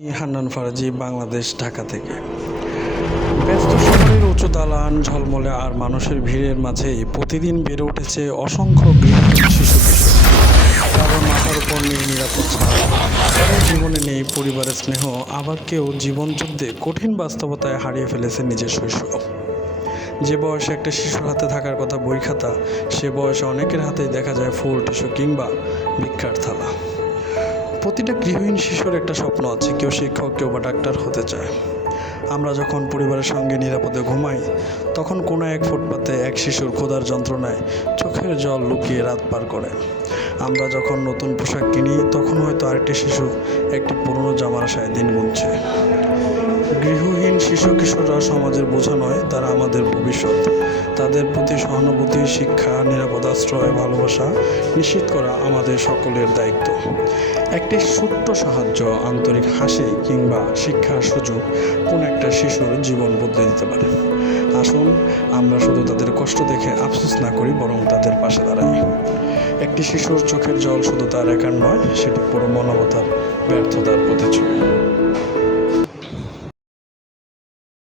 হান্নান ফারাজি, বাংলাদেশ, ঢাকা থেকে। ব্যস্ত শহরের উঁচু দালান, ঝলমলে আর মানুষের ভিড়ের মাঝেই প্রতিদিন বেড়ে উঠেছে অসংখ্য গৃহহীন শিশু কিশোর। কারো মাথার উপর নেই নিরাপদ ছাদ, কারো জীবনে নেই পরিবারের স্নেহ, আবার কেউ জীবনযুদ্ধে কঠিন বাস্তবতায় হারিয়ে ফেলেছে নিজের শৈশব। যে বয়সে একটা শিশুর হাতে থাকার কথা বই খাতা, সে বয়সে অনেকের হাতেই দেখা যায় ফুল, টিস্যু কিংবা ভিক্ষার থালা। প্রতিটা গৃহহীন শিশুর একটা স্বপ্ন আছে, কেউ শিক্ষক, কেউ বা ডাক্তার হতে চায়। আমরা যখন পরিবারের সঙ্গে নিরাপদে ঘুমাই, তখন কোনো এক ফুটপাতে এক শিশুর ক্ষুধার যন্ত্রণায় চোখের জল লুকিয়ে রাত পার করে। আমরা যখন নতুন পোশাক কিনি, তখন হয়তো আরেকটি শিশু একটি পুরনো জামার আশায় দিন গুনছে। গৃহহীন শিশু কিশোররা সমাজের বোঝা নয়, তারা আমাদের ভবিষ্যৎ। তাদের প্রতি সহানুভূতি, শিক্ষা, নিরাপদ আশ্রয়, ভালোবাসা নিশ্চিত করা আমাদের সকলের দায়িত্ব। একটি ছোট্ট সাহায্য, আন্তরিক হাসি কিংবা শিক্ষার সুযোগ কোন একটা শিশুর জীবন বদলে দিতে পারে। আসুন আমরা শুধু তাদের কষ্ট দেখে আফসোস না করি, বরং তাদের পাশে দাঁড়াই। একটি শিশুর চোখের জল শুধু তার একার নয়, সেটি পুরো মানবতার ব্যর্থতার প্রতিচ্ছবি।